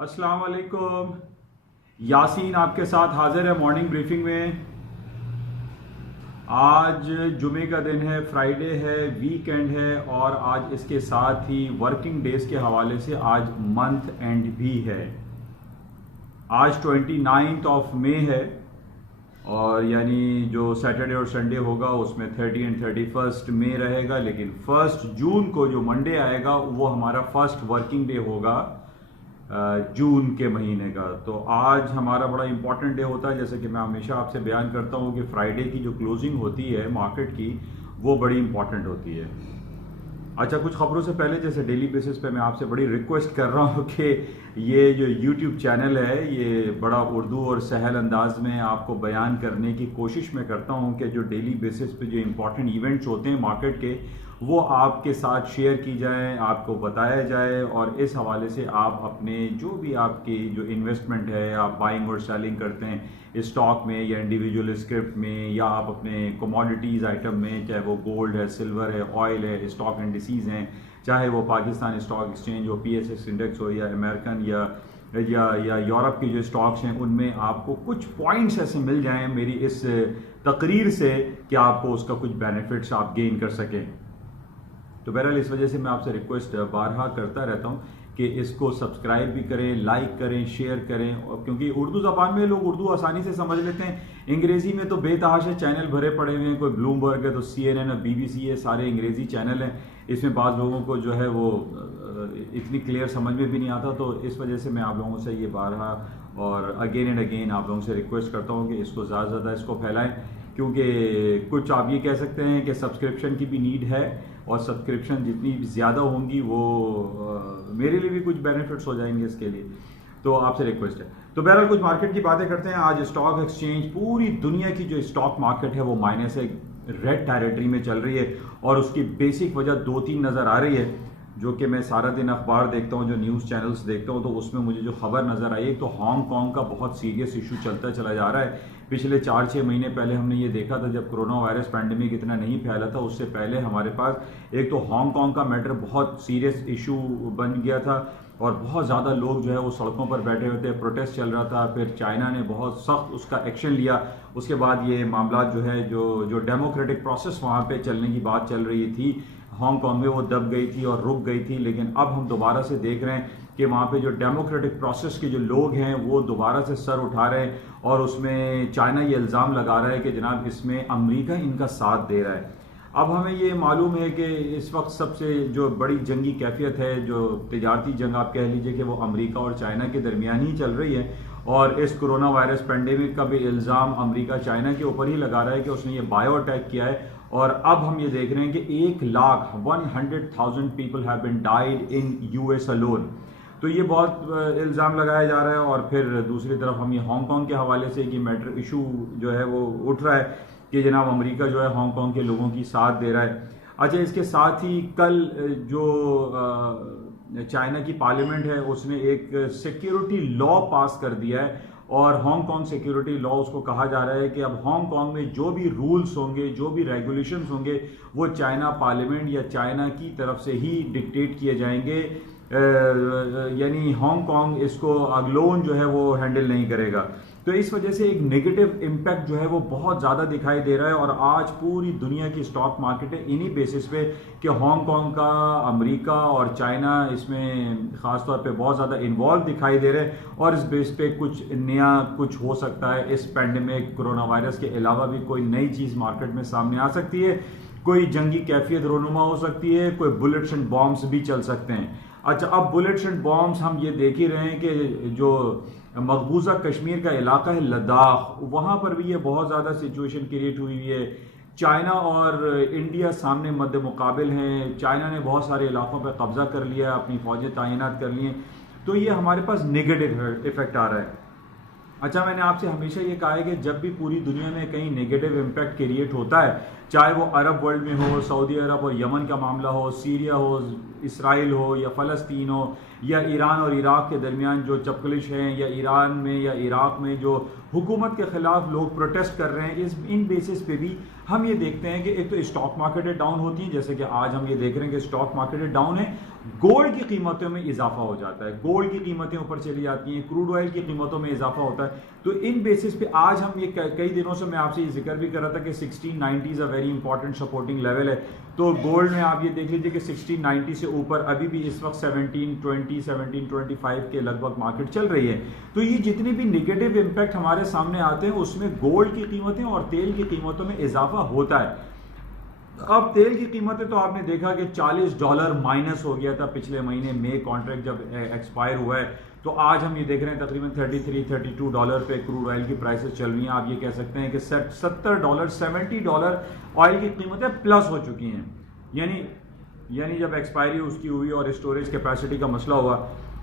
अस्सलाम वालेकुम। यासीन आपके साथ हाजिर है मॉर्निंग ब्रीफिंग में। आज जुमे का दिन है, फ्राइडे है, वीकेंड है और आज इसके साथ ही वर्किंग डेज के हवाले से आज मंथ एंड भी है। आज 29 ऑफ मई है और यानी जो सैटरडे और संडे होगा उसमें 30 एंड 31 मई रहेगा, लेकिन 1 जून को जो मंडे आएगा वो हमारा फर्स्ट वर्किंग डे होगा जून के महीने का। तो आज हमारा बड़ा इंपॉर्टेंट डे होता है, जैसे कि मैं हमेशा आपसे बयान करता हूँ कि फ्राइडे की जो क्लोजिंग होती है मार्केट की वो बड़ी इंपॉर्टेंट होती है। अच्छा, कुछ खबरों से पहले जैसे डेली बेसिस पे मैं आपसे बड़ी रिक्वेस्ट कर रहा हूँ कि ये जो यूट्यूब चैनल है ये बड़ा उर्दू और सहल अंदाज में आपको बयान करने की कोशिश मैं करता हूँ कि जो डेली बेसिस पे जो इम्पोर्टेंट इवेंट्स होते हैं मार्केट के वो आपके साथ शेयर की जाएं, आपको बताया जाए और इस हवाले से आप अपने जो भी आपकी जो इन्वेस्टमेंट है, आप बाइंग और सेलिंग करते हैं स्टॉक में या इंडिविजुअल स्क्रिप्ट में या आप अपने कमोडिटीज़ आइटम में, चाहे वो गोल्ड है, सिल्वर है, ऑयल है, स्टॉक इंडिसीज हैं, चाहे वो पाकिस्तान स्टॉक एक्सचेंज हो, PSX इंडेक्स हो या अमेरिकन या यूरोप की जो स्टॉक्स हैं, उनमें आपको कुछ पॉइंट्स ऐसे मिल जाएं मेरी इस तकरीर से कि आपको उसका कुछ बेनिफिट्स आप गेन कर सकें। तो बहरहाल इस वजह से मैं आपसे रिक्वेस्ट बारहा करता रहता हूँ कि इसको सब्सक्राइब भी करें, लाइक करें, शेयर करें, और क्योंकि उर्दू ज़बान में लोग उर्दू आसानी से समझ लेते हैं। अंग्रेज़ी में तो बेतहाशा चैनल भरे पड़े हुए हैं, कोई ब्लूमबर्ग है तो CNN और BBC है, सारे अंग्रेज़ी चैनल हैं। इसमें बाज़ लोगों को जो है वो इतनी क्लियर समझ में भी नहीं आता। तो इस वजह से मैं आप लोगों से ये बारहा और अगेन एंड अगेन आप लोगों से रिक्वेस्ट करता हूँ कि इसको ज़्यादा से ज़्यादा इसको फैलाएँ, क्योंकि कुछ आप ये कह सकते हैं कि सब्सक्रिप्शन की भी नीड है और सब्सक्रिप्शन जितनी ज़्यादा होंगी वो मेरे लिए भी कुछ बेनिफिट्स हो जाएंगे इसके लिए। तो आपसे रिक्वेस्ट है। तो बहरहाल कुछ मार्केट की बातें करते हैं। आज स्टॉक एक्सचेंज, पूरी दुनिया की जो स्टॉक मार्केट है वो माइनस है, रेड टेरिटरी में चल रही है और उसकी बेसिक वजह 2-3 नज़र आ रही है, जो कि मैं सारा दिन अखबार देखता हूँ, जो न्यूज़ चैनल्स देखता हूँ, तो उसमें मुझे जो खबर नज़र आई, तो हांगकांग का बहुत सीरियस इशू चलता चला जा रहा है। पिछले 4-6 महीने पहले हमने ये देखा था जब कोरोना वायरस पैंडेमिक इतना नहीं फैला था, उससे पहले हमारे पास एक तो हांगकांग का मैटर बहुत सीरियस इशू बन गया था और बहुत ज़्यादा लोग जो है वो सड़कों पर बैठे हुए थे, प्रोटेस्ट चल रहा था। फिर चाइना ने बहुत सख्त उसका एक्शन लिया। उसके बाद ये मामला जो है जो डेमोक्रेटिक प्रोसेस वहाँ पे चलने की बात चल रही थी हांगकांग में, वो दब गई थी और रुक गई थी। लेकिन अब हम दोबारा से देख रहे हैं कि वहाँ पे जो डेमोक्रेटिक प्रोसेस के जो लोग हैं वो दोबारा से सर उठा रहे हैं और उसमें चाइना ये इल्ज़ाम लगा रहा है कि जनाब इसमें अमेरिका इनका साथ दे रहा है। अब हमें ये मालूम है कि इस वक्त सबसे जो बड़ी जंगी कैफियत है, जो तिजारती जंग आप कह लीजिए, कि वो अमेरिका और चाइना के दरमियान ही चल रही है। और इस कोरोना वायरस पेंडेमिक का भी इल्ज़ाम अमेरिका चाइना के ऊपर ही लगा रहा है कि उसने ये बायो अटैक किया है। और अब हम ये देख रहे हैं कि 1,100,000 people have been died in US alone. तो ये बहुत इल्ज़ाम लगाया जा रहा है। और फिर दूसरी तरफ हम ये हांगकांग के हवाले से कि मैटर इशू जो है वो उठ रहा है कि जनाब अमेरिका जो है हांगकांग के लोगों की साथ दे रहा है। अच्छा, इसके साथ ही कल जो चाइना की पार्लियामेंट है उसने एक सिक्योरिटी लॉ पास कर दिया है और हांगकांग सिक्योरिटी लॉ उसको कहा जा रहा है कि अब हांगकांग में जो भी रूल्स होंगे, जो भी रेगुलेशंस होंगे, वो चाइना पार्लियामेंट या चाइना की तरफ से ही डिक्टेट किए जाएंगे। यानी हांगकांग इसको अगलोन जो है वो हैंडल नहीं करेगा। तो इस वजह से एक नेगेटिव इम्पैक्ट जो है वो बहुत ज़्यादा दिखाई दे रहा है और आज पूरी दुनिया की स्टॉक मार्केट है इन्हीं बेसिस पे कि हांगकांग का अमेरिका और चाइना इसमें ख़ास तौर पे बहुत ज़्यादा इन्वॉल्व दिखाई दे रहे हैं और इस बेस पे कुछ नया कुछ हो सकता है। इस पैंडेमिक कोरोना वायरस के अलावा भी कोई नई चीज़ मार्केट में सामने आ सकती है, कोई जंगी कैफियत रोनुमा हो सकती है, कोई बुलेट्स एंड बॉम्ब्स भी चल सकते हैं। अच्छा, अब बुलेट्स एंड बॉम्ब्स हम ये देख ही रहे हैं कि जो मकबूजा कश्मीर का इलाका है लद्दाख, वहाँ पर भी ये बहुत ज़्यादा सिचुएशन क्रिएट हुई है। चाइना और इंडिया सामने मद्दे मुकाबिल हैं। चाइना ने बहुत सारे इलाकों पर कब्जा कर लिया, अपनी फौजें तैनात कर ली हैं, तो ये हमारे पास नेगेटिव इफेक्ट आ रहा है। अच्छा, मैंने आपसे हमेशा ये कहा है कि जब भी पूरी दुनिया में कहीं नेगेटिव इम्पैक्ट क्रिएट होता है, चाहे वो अरब वर्ल्ड में हो, सऊदी अरब और यमन का मामला हो, सीरिया हो, इसराइल हो या फ़लस्तीन हो या ईरान और इराक़ के दरमियान जो चपकलिश हैं, या ईरान में या इराक़ में जो हुकूमत के ख़िलाफ़ लोग प्रोटेस्ट कर रहे हैं, इन बेसिस पे भी हम ये देखते हैं कि एक तो स्टॉक मार्केटें डाउन होती हैं, जैसे कि आज हम ये देख रहे हैं कि स्टॉक मार्केटें डाउन है, गोल्ड की कीमतों में इजाफा हो जाता है, गोल्ड की कीमतें ऊपर चली जाती हैं, क्रूड ऑयल की कीमतों में इजाफा होता है। तो इन बेसिस पे आज हम ये कई दिनों से मैं आपसे ये जिक्र भी कर रहा था कि 1690 a very important supporting level है। तो गोल्ड में आप ये देख लीजिए कि 1690 से ऊपर अभी भी इस वक्त 1720 1725 के लगभग मार्केट चल रही है। तो ये जितने भी निगेटिव इंपैक्ट हमारे सामने आते हैं उसमें गोल्ड की कीमतें और तेल की कीमतों में इजाफा होता है। अब तेल की कीमतें तो आपने देखा कि $40 माइनस हो गया था पिछले महीने, मई कॉन्ट्रैक्ट जब एक्सपायर हुआ है। तो आज हम ये देख रहे हैं तकरीबन $33-32 पे क्रूड ऑयल की प्राइसेस चल रही हैं। आप ये कह सकते हैं कि $70 ऑयल की कीमतें प्लस हो चुकी हैं। यानी जब एक्सपायरी उसकी हुई और स्टोरेज कैपेसिटी का मसला हुआ,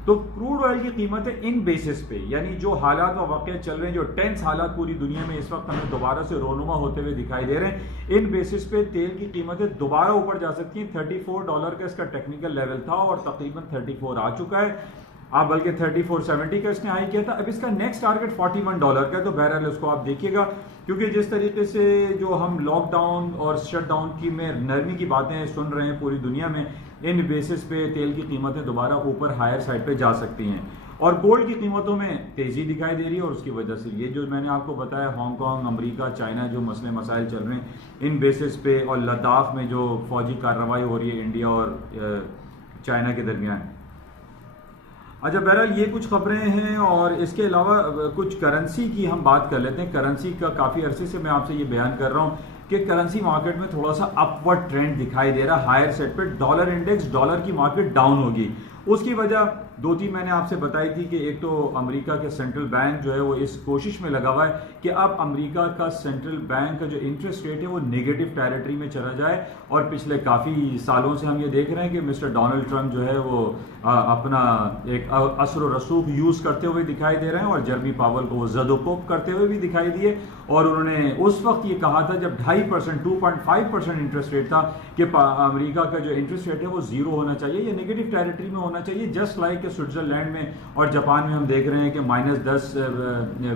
तो क्रूड ऑयल की कीमतें इन बेसिस पे, यानी जो हालात व वाक़े चल रहे हैं, जो टेंस हालात पूरी दुनिया में इस वक्त हमें दोबारा से रोनुमा होते हुए दिखाई दे रहे हैं, इन बेसिस पे तेल की कीमतें दोबारा ऊपर जा सकती हैं। $34 का इसका टेक्निकल लेवल था और तकरीबन 34 आ चुका है। आप बल्कि 34.70 का इसने हाई किया था। अब इसका नेक्स्ट टारगेट $41 का है। तो बहरहाल उसको आप देखिएगा, क्योंकि जिस तरीके से जो हम लॉकडाउन और शटडाउन की में नरमी की बातें सुन रहे हैं पूरी दुनिया में, इन बेसिस पे तेल की कीमतें दोबारा ऊपर हायर साइड पे जा सकती हैं और गोल्ड की कीमतों में तेजी दिखाई दे रही है। और उसकी वजह से ये जो मैंने आपको बताया, हांगकांग, अमेरिका, चाइना जो मसले मसाइल चल रहे हैं इन बेसिस पे, और लद्दाख में जो फौजी कार्रवाई हो रही है इंडिया और चाइना के दरमियान। अच्छा, बहरहाल ये कुछ खबरें हैं और इसके अलावा कुछ करेंसी की हम बात कर लेते हैं। करेंसी का काफ़ी अरसे से मैं आपसे ये बयान कर रहा हूँ कि करेंसी मार्केट में थोड़ा सा अपवर्ड ट्रेंड दिखाई दे रहा है हायर सेट पे। डॉलर इंडेक्स, डॉलर की मार्केट डाउन होगी। उसकी वजह दो तीन मैंने आपसे बताई थी कि एक तो अमेरिका के सेंट्रल बैंक जो है वो इस कोशिश में लगा हुआ है कि अब अमेरिका का सेंट्रल बैंक का जो इंटरेस्ट रेट है वो नेगेटिव टेरिटरी में चला जाए। और पिछले काफ़ी सालों से हम ये देख रहे हैं कि मिस्टर डोनाल्ड ट्रंप जो है वो अपना एक असर व रसूख यूज़ करते हुए दिखाई दे रहे हैं और जर्मी पावल को वो जदोकोप करते हुए भी दिखाई दिए। और उन्होंने उस वक्त ये कहा था जब 2.5% 2.5% इंटरेस्ट रेट था कि अमेरिका का जो इंटरेस्ट रेट है वो जीरो होना चाहिए या नेगेटिव टेरिटरी में होना चाहिए, जस्ट लाइक स्विट्जरलैंड में और जापान में हम देख रहे हैं कि -10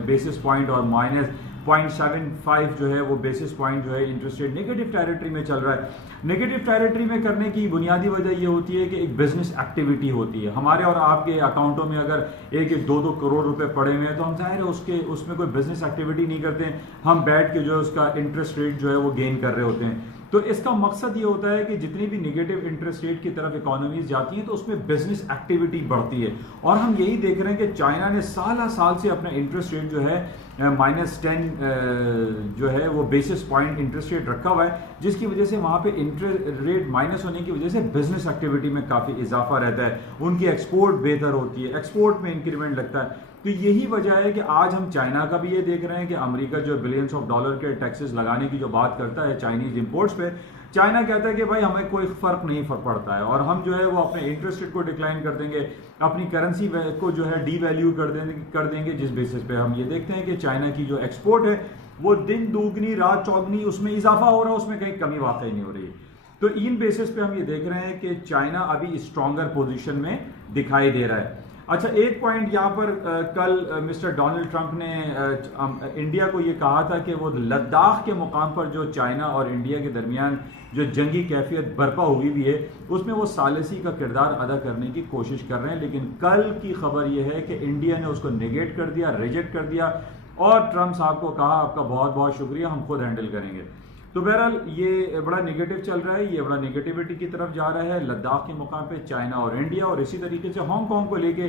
बेसिस पॉइंट और -0.75 जो है वो बेसिस पॉइंट जो है इंटरेस्ट रेट नेगेटिव टेरिटरी में चल रहा है। नेगेटिव टेरिटरी में करने की बुनियादी वजह ये होती है कि एक बिजनेस एक्टिविटी होती है। हमारे और आपके अकाउंटों में अगर 1-2 करोड़ रुपए पड़े हुए हैं तो हम जाहिर है उसमें कोई बिजनेस एक्टिविटी नहीं करते हैं, हम बैठ के जो है उसका इंटरेस्ट रेट जो है वो गेन कर रहे होते हैं। तो इसका मकसद ये होता है कि जितनी भी नेगेटिव इंटरेस्ट रेट की तरफ इकोनॉमीज जाती हैं तो उसमें बिजनेस एक्टिविटी बढ़ती है। और हम यही देख रहे हैं कि चाइना ने साल से अपना इंटरेस्ट रेट जो है -10 जो है वो बेसिस पॉइंट इंटरेस्ट रेट रखा हुआ है, जिसकी वजह से वहाँ पे इंटरेस्ट रेट माइनस होने की वजह से बिजनेस एक्टिविटी में काफ़ी इजाफा रहता है, उनकी एक्सपोर्ट बेहतर होती है, एक्सपोर्ट में इंक्रीमेंट लगता है। तो यही वजह है कि आज हम चाइना का भी ये देख रहे हैं कि अमेरिका जो बिलियंस ऑफ डॉलर के टैक्सेस लगाने की जो बात करता है चाइनीज इंपोर्ट्स पे, चाइना कहता है कि भाई हमें कोई फर्क नहीं पड़ता है और हम जो है वो अपने इंटरेस्ट रेट को डिक्लाइन कर देंगे, अपनी करेंसी को जो है डीवैल्यू कर देंगे, जिस बेसिस पे हम ये देखते हैं कि चाइना की जो एक्सपोर्ट है वो दिन दूगनी रात चौगनी उसमें इजाफा हो रहा है, उसमें कहीं कमी वाकई नहीं हो रही। तो इन बेसिस पे हम ये देख रहे हैं कि चाइना अभी स्ट्रॉन्गर पोजीशन में दिखाई दे रहा है। अच्छा, एक पॉइंट यहाँ पर कल मिस्टर डोनाल्ड ट्रंप ने इंडिया को ये कहा था कि वो लद्दाख के मुकाम पर जो चाइना और इंडिया के दरमियान जो जंगी कैफियत बर्पा हुई भी है उसमें वो सालिसी का किरदार अदा करने की कोशिश कर रहे हैं। लेकिन कल की खबर ये है कि इंडिया ने उसको नेगेट कर दिया, रिजेक्ट कर दिया और ट्रंप साहब को कहा आपका बहुत बहुत शुक्रिया, हम खुद हैंडल करेंगे। तो बहरहाल ये बड़ा नेगेटिव चल रहा है, ये बड़ा नेगेटिविटी की तरफ जा रहा है लद्दाख के मुकाम पे चाइना और इंडिया। और इसी तरीके से हांगकांग को लेके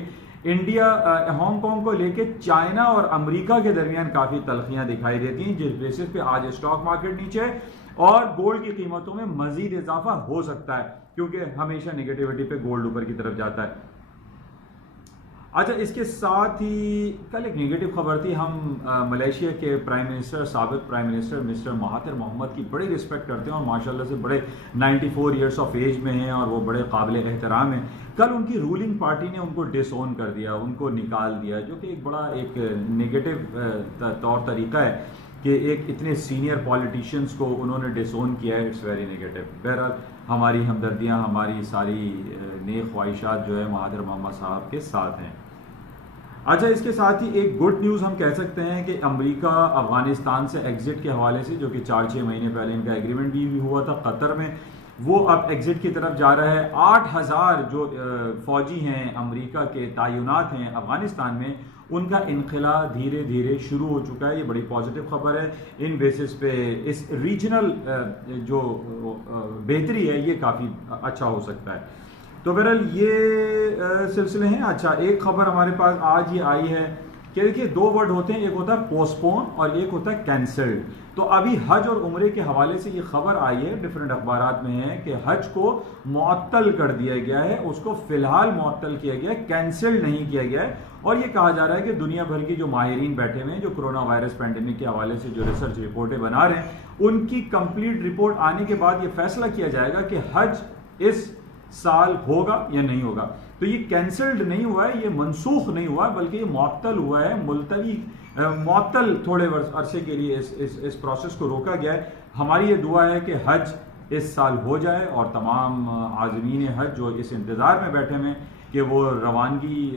हांगकांग को लेके चाइना और अमेरिका के दरमियान काफ़ी तलखियां दिखाई देती हैं, जिस बेसिस पे आज स्टॉक मार्केट नीचे है और गोल्ड की कीमतों में मजीद इजाफा हो सकता है, क्योंकि हमेशा नेगेटिविटी पे गोल्ड ऊपर की तरफ जाता है। अच्छा, इसके साथ ही कल एक नेगेटिव खबर थी। हम मलेशिया के प्राइम मिनिस्टर, साबिक prime minister mister Mahathir Mohamad की बड़ी रिस्पेक्ट करते हैं और माशाल्लाह से बड़े 94 ईयर्स ऑफ एज में हैं और वो बड़े काबिल एहतराम हैं। कल उनकी रूलिंग पार्टी ने उनको डिसोन कर दिया, उनको निकाल दिया, जो कि एक बड़ा एक नेगेटिव तौर तरीका है कि एक इतने सीनियर पॉलिटिशियंस को उन्होंने डिसोन किया है। It's very negative. बहरहाल हमारी हमदर्दियाँ, हमारी सारी नेक ख्वाहिशात जो है महातिर मोहम्मद साहब के साथ हैं। अच्छा, इसके साथ ही एक गुड न्यूज़ हम कह सकते हैं कि अमेरिका अफगानिस्तान से एग्जिट के हवाले से, जो कि 4-6 महीने पहले इनका एग्रीमेंट भी हुआ था कतर में, वो अब एग्जिट की तरफ जा रहा है। 8,000 जो फौजी हैं अमेरिका के तैनात हैं अफगानिस्तान में, उनका इनखला धीरे धीरे शुरू हो चुका है। ये बड़ी पॉजिटिव खबर है। इन बेसिस पे इस रीजनल जो बेहतरी है ये काफ़ी अच्छा हो सकता है। तो बहरहाल ये सिलसिले हैं। अच्छा, एक खबर हमारे पास आज ये आई है कि देखिए, दो वर्ड होते हैं, एक होता है पोस्टपोन और एक होता है कैंसल्ड। तो अभी हज और उम्रे के हवाले से ये खबर आई है, डिफरेंट अखबारात में है कि हज को मुअत्तल कर दिया गया है, उसको फिलहाल मुअत्तल किया गया है, कैंसिल नहीं किया गया है। और ये कहा जा रहा है कि दुनिया भर की जो माहिरीन बैठे हुए हैं, जो कोरोना वायरस पैंडेमिक के हवाले से जो रिसर्च रिपोर्टें बना रहे हैं, उनकी कंप्लीट रिपोर्ट आने के बाद ये फैसला किया जाएगा कि हज इस साल होगा या नहीं होगा। तो ये कैंसल्ड नहीं हुआ है, ये मनसूख नहीं हुआ है, बल्कि ये मुअत्तल हुआ है, मुलतवी मुअत्तल थोड़े अरसे के लिए इस प्रोसेस को रोका गया है। हमारी ये दुआ है कि हज इस साल हो जाए और तमाम आज़मीन हज जो इस इंतज़ार में बैठे हैं कि वो रवानगी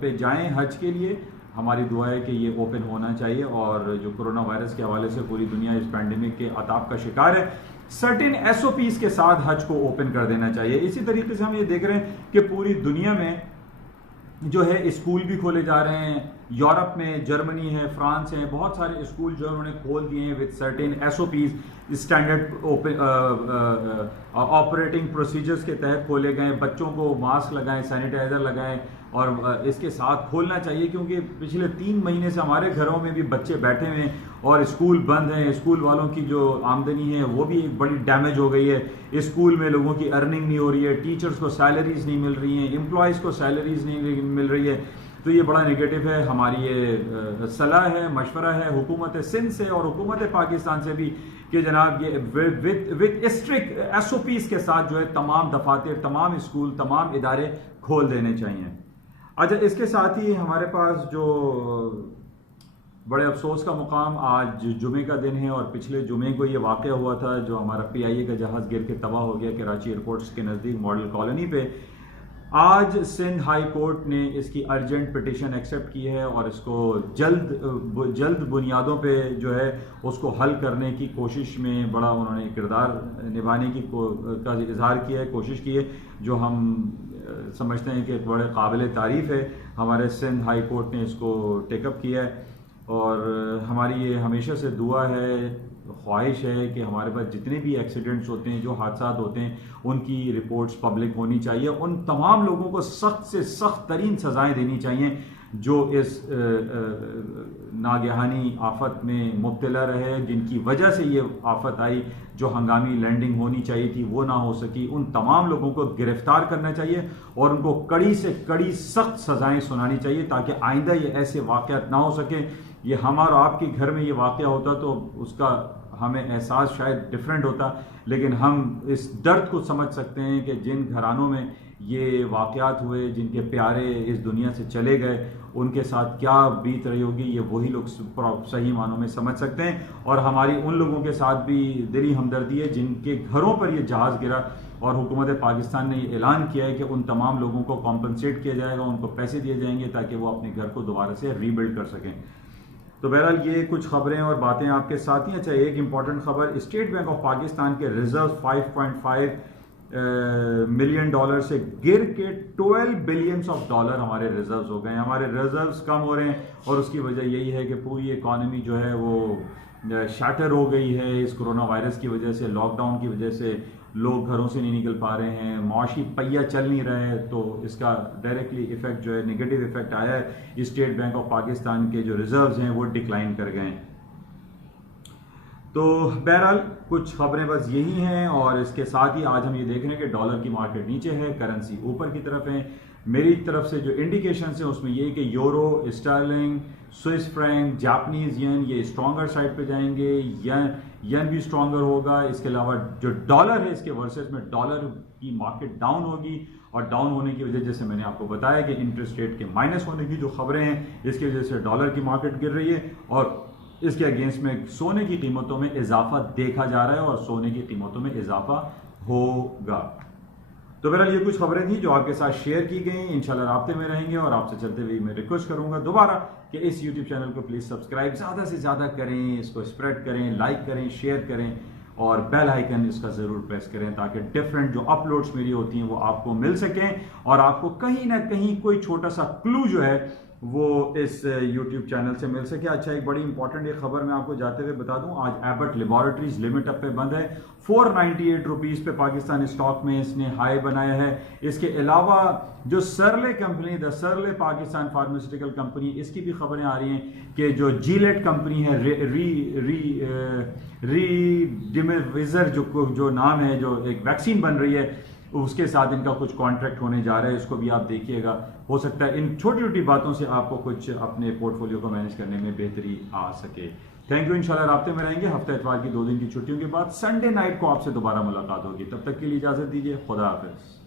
पे जाएं हज के लिए, हमारी दुआ है कि ये ओपन होना चाहिए। और जो कोरोना वायरस के हवाले से पूरी दुनिया इस पैंडेमिक के अताब का शिकार है, सर्टेन SOPs के साथ हज को ओपन कर देना चाहिए। इसी तरीके से हम ये देख रहे हैं कि पूरी दुनिया में जो है स्कूल भी खोले जा रहे हैं। यूरोप में जर्मनी है, फ्रांस है, बहुत सारे स्कूल जो उन्होंने खोल दिए हैं with certain SOPs, standard operating procedures के तहत खोले गए। बच्चों को मास्क लगाएं, सैनिटाइजर लगाएं और इसके साथ खोलना चाहिए, क्योंकि पिछले 3 महीने से हमारे घरों में भी बच्चे बैठे हुए हैं और स्कूल बंद हैं। स्कूल वालों की जो आमदनी है वो भी एक बड़ी डैमेज हो गई है। स्कूल में लोगों की अर्निंग नहीं हो रही है, टीचर्स को सैलरीज नहीं मिल रही हैं, एम्प्लॉयज़ को सैलरीज नहीं मिल रही है। तो ये बड़ा नेगेटिव है। हमारी ये सलाह है, मशवरा है हुकूमत सिंध से और हुकूमत पाकिस्तान से भी कि जनाब ये विद स्ट्रिक्ट SOPs के साथ जो है तमाम दफातर, तमाम स्कूल, तमाम इदारे खोल देने चाहिए। अच्छा, इसके साथ ही हमारे पास जो बड़े अफसोस का मुकाम, आज जुमे का दिन है और पिछले जुमे को ये वाक़या हुआ था जो हमारा PIA का जहाज़ गिर के तबाह हो गया कराची एयरपोर्ट के नज़दीक मॉडल कॉलोनी पे। आज सिंध हाई कोर्ट ने इसकी अर्जेंट पिटिशन एक्सेप्ट की है और इसको जल्द बुनियादों पे जो है उसको हल करने की कोशिश में बड़ा उन्होंने किरदार निभाने की का इजहार किया है, कोशिश की है, जो हम समझते हैं कि बड़े काबिल तारीफ़ है। हमारे सिंध हाई कोर्ट ने इसको टेकअप किया है और हमारी ये हमेशा से दुआ है, ख्वाहिश है कि हमारे पास जितने भी एक्सीडेंट्स होते हैं, जो हादसा होते हैं, उनकी रिपोर्ट्स पब्लिक होनी चाहिए। उन तमाम लोगों को सख्त से सख्त तरीन सज़ाएँ देनी चाहिए जो इस नागहानी आफत में मुब्तला रहे, जिनकी वजह से ये आफत आई, जो हंगामी लैंडिंग होनी चाहिए थी वो ना हो सकी। उन तमाम लोगों को गिरफ्तार करना चाहिए और उनको कड़ी से कड़ी सख्त सज़ाएँ सुनानी चाहिए ताकि आइंदा ये ऐसे वाक़यात ना हो सके। ये हमारा आपके घर में ये वाक़या होता तो उसका हमें एहसास शायद डिफरेंट होता, लेकिन हम इस दर्द को समझ सकते हैं कि जिन घरानों में ये वाक़यात हुए, जिनके प्यारे इस दुनिया से चले गए, उनके साथ क्या बीत रही होगी, ये वही लोग सही मानों में समझ सकते हैं। और हमारी उन लोगों के साथ भी दिली हमदर्दी है जिनके घरों पर ये जहाज़ गिरा और हुकूमत पाकिस्तान ने ये ऐलान किया है कि उन तमाम लोगों को कॉम्पनसेट किया जाएगा, उनको पैसे दिए जाएंगे ताकि वो अपने घर को दोबारा से रीबिल्ड कर सकें। तो बहरहाल ये कुछ खबरें और बातें आपके साथ ही। अच्छा, एक इंपॉर्टेंट खबर, स्टेट बैंक ऑफ पाकिस्तान के रिजर्व 5.5 मिलियन डॉलर से गिर के 12 बिलियंस ऑफ डॉलर हमारे रिजर्व्स हो गए हैं। हमारे रिजर्व्स कम हो रहे हैं और उसकी वजह यही है कि पूरी इकॉनमी जो है वो शैटर हो गई है इस कोरोना वायरस की वजह से, लॉकडाउन की वजह से लोग घरों से नहीं निकल पा रहे हैं, माशी पहिया चल नहीं रहा है, तो इसका डायरेक्टली इफेक्ट जो है, नेगेटिव इफेक्ट आया है। स्टेट बैंक ऑफ पाकिस्तान के जो रिजर्व्स हैं वो डिक्लाइन कर गए हैं। तो बहरहाल कुछ खबरें बस यही हैं और इसके साथ ही आज हम ये देख रहे हैं कि डॉलर की मार्केट नीचे है, करेंसी ऊपर की तरफ है। मेरी तरफ से जो इंडिकेशन है उसमें ये कि euro, sterling, Swiss franc, Japanese yen ये स्ट्रॉन्गर साइड पे जाएंगे, येन भी स्ट्रॉन्गर होगा। इसके अलावा जो डॉलर है इसके वर्सेस में डॉलर की मार्केट डाउन होगी और डाउन होने की वजह, जैसे मैंने आपको बताया कि इंटरेस्ट रेट के माइनस होने की जो खबरें हैं, इसकी वजह से डॉलर की मार्केट गिर रही है और इसके अगेंस्ट में सोने की कीमतों में इजाफा देखा जा रहा है और सोने की कीमतों में इजाफा होगा। तो बहरहाल ये कुछ खबरें थी जो आपके साथ शेयर की गई। इंशाल्लाह राब्ते में रहेंगे और आपसे चलते हुए मैं रिक्वेस्ट करूंगा दोबारा कि इस यूट्यूब चैनल को प्लीज़ सब्सक्राइब ज़्यादा से ज़्यादा करें, इसको स्प्रेड करें, लाइक करें, शेयर करें और बेल आइकन इसका ज़रूर प्रेस करें ताकि डिफरेंट जो अपलोड्स मेरी होती हैं वो आपको मिल सकें और आपको कहीं ना कहीं कोई छोटा सा क्लू जो है वो इस YouTube चैनल से मिल सके। अच्छा, एक बड़ी इंपॉर्टेंट एक खबर मैं आपको जाते हुए बता दूं, आज एबट लेबोरेटरीज लिमिट पे बंद है। 498 रुपीज़ पे पाकिस्तानी स्टॉक में इसने हाई बनाया है। इसके अलावा जो सरले कंपनी, द सरले पाकिस्तान फार्मास्यूटिकल कंपनी, इसकी भी खबरें आ रही हैं कि जो जीलेट कंपनी है, रीडिमिविजर जो नाम है, जो एक वैक्सीन बन रही है, उसके साथ इनका कुछ कॉन्ट्रैक्ट होने जा रहा है। इसको भी आप देखिएगा, हो सकता है इन छोटी छोटी बातों से आपको कुछ अपने पोर्टफोलियो को मैनेज करने में बेहतरी आ सके। Thank you. इंशाल्लाह राब्ते में रहेंगे। हफ्ते इतवार की 2 दिन की छुट्टियों के बाद संडे नाइट को आपसे दोबारा मुलाकात होगी। तब तक के लिए इजाजत दीजिए। खुदा हाफिज।